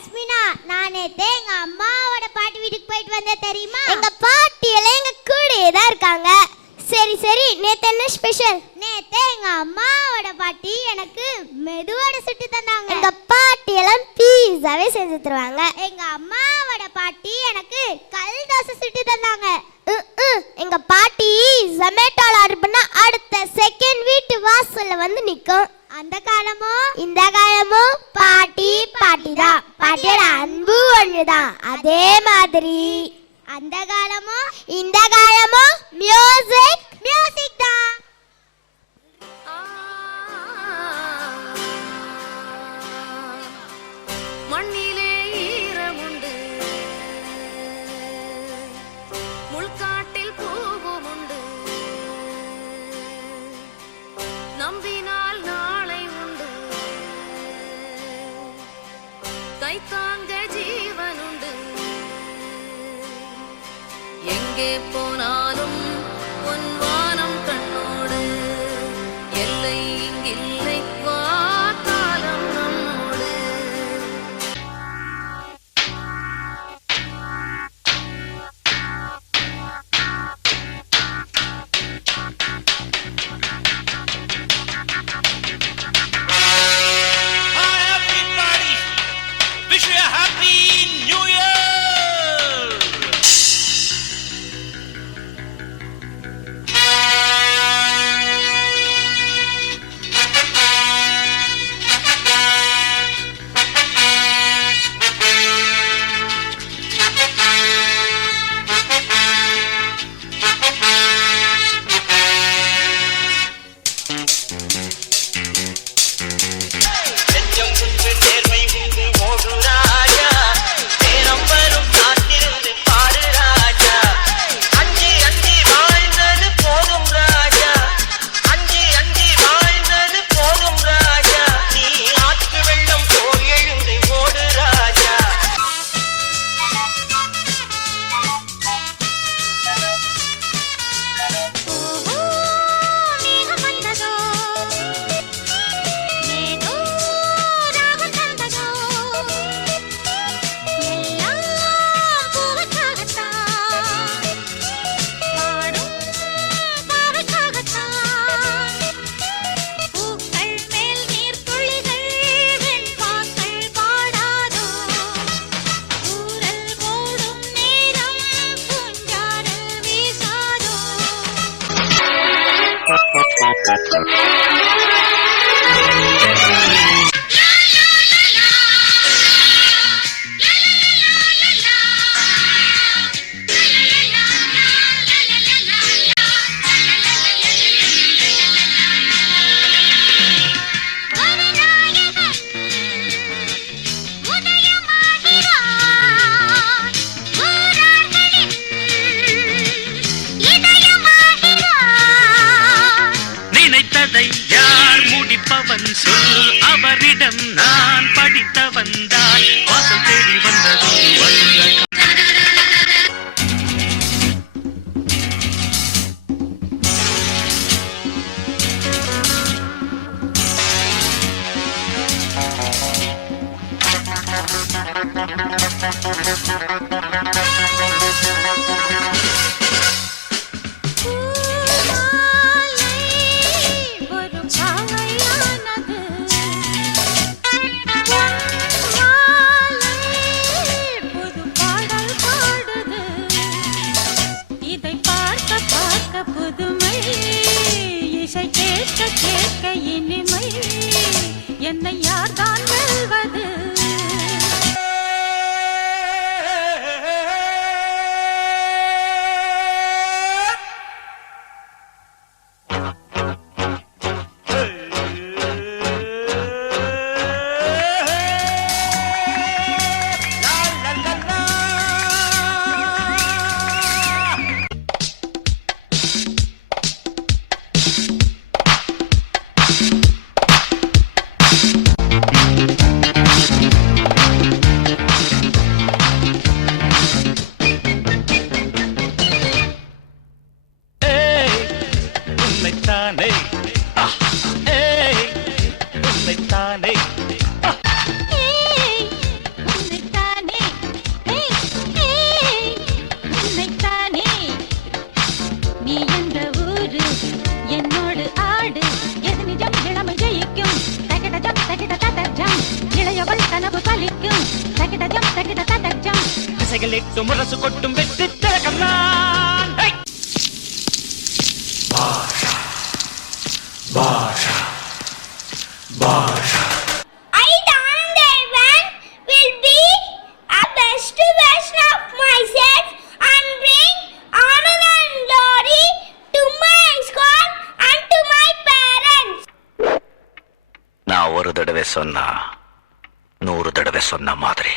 அஸ்மினா, நான் நேத்து எங்க அம்மாவோட பாட்டி வீட்டுக்கு போயிட்டு வந்தேன் தெரியுமா? எங்க பாட்டி எல்லாம் எங்க கூடயே தான் இருக்காங்க. சரி சரி, நேத்து என்ன ஸ்பெஷல்? நேத்து எங்க அம்மாவோட பாட்டி எனக்கு மெதுவடை சுட்டு தந்தாங்க. எங்க பாட்டி எல்லாம் பீஸாவே செஞ்சு தருவாங்க. எங்க அம்மாவோட பாட்டி எனக்கு கல் தோசை சுட்டு தந்தாங்க. எங்க பாட்டி ஜொமேட்டோல ஆர்டர் பண்ணா அடுத்த செகண்ட் வீட்டு வாசல்ல வந்து நிக்கும். அந்த காலமோ இந்த காலமோ பாட்டி பாட்டி தான். பாட்டியோட அன்பு ஒண்ணுதான். அதே மாதிரி அந்த காலமோ இந்த காலமோ மியூசிக் மியூசிக் தான். மண்ணிலே ஈரமுண்டு, முள்காட்டில் பூவும் உண்டு, நம்பினால் நாளை உண்டு, கைத்தாங்க ஜீவன் உண்டு. எங்கே போனாலும் உன் வானம் கண்ணோடு, எல்லை இங்கில்லை வா காலம் நம்மோடு. Hi everybody, wish you a happy new year. நெஞ்சம் உண்டு நேர்மை உண்டு ஓடு ராஜா, நேரம் வரும் காத்திருந்து பாரு ராஜா. அஞ்சி அஞ்சி வாழ்ந்தது போதும் ராஜா, அஞ்சி அஞ்சி வாழ்ந்தது போதும் ராஜா. நீ ஆற்று வெள்ளம் போல் எழுந்து ஓடு ராஜா. நினைத்ததை யார் முடிப்பவன் சொல், அவரிடம் நான் படித்தவன் தான். வாசல் தேடி வந்தது வந்த என்னை யார் தான் வெல்வது? கேட்டு முரசு கொட்டும் வெற்றி திலகம் நான். High! I, Dhanandevan, will be a best version of myself and bring honor and glory to my school and to my parents. நான் ஒரு தடவை சொன்னா 100 தடவை சொன்ன மாதிரி.